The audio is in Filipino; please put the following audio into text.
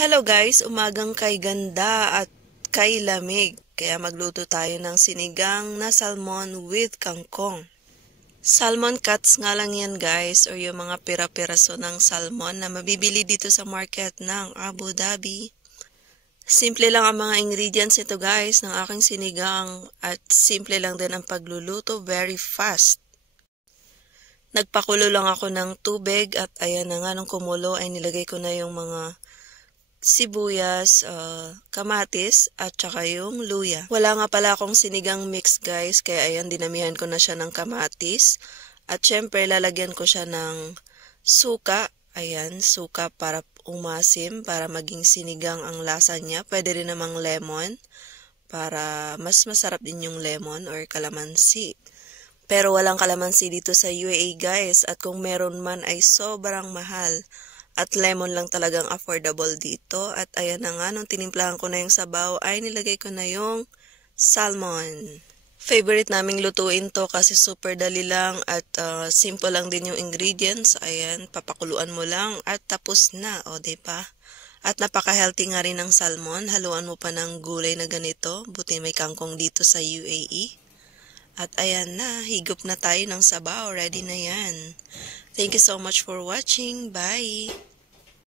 Hello guys, umagang kay ganda at kay lamig. Kaya magluto tayo ng sinigang na salmon with kangkong. Salmon cuts nga lang yan guys, or yung mga pira-piraso ng salmon na mabibili dito sa market ng Abu Dhabi. Simple lang ang mga ingredients nito guys ng aking sinigang at simple lang din ang pagluluto, very fast. Nagpakulo lang ako ng tubig at ayan na nga nung kumulo ay nilagay ko na yung mga sibuyas, kamatis, at saka yung luya. Wala nga pala akong sinigang mix guys, kaya ayan dinamihan ko na siya ng kamatis. At syempre lalagyan ko siya ng suka. Ayan, suka para umasim, para maging sinigang ang lasa niya. Pwede rin namang lemon, para mas masarap din yung lemon or kalamansi. Pero walang kalamansi dito sa UAE guys, at kung meron man ay sobrang mahal. At lemon lang talagang affordable dito. At ayan na nga, nung tinimplahan ko na yung sabaw, ay nilagay ko na yung salmon. Favorite naming lutuin to kasi super dali lang at simple lang din yung ingredients. Ayan, papakuluan mo lang at tapos na, o diba? At napaka-healthy nga rin ng salmon. Haluan mo pa ng gulay na ganito. Buti may kangkong dito sa UAE. At ayan na, higop na tayo ng sabaw. Ready na yan. Thank you so much for watching. Bye!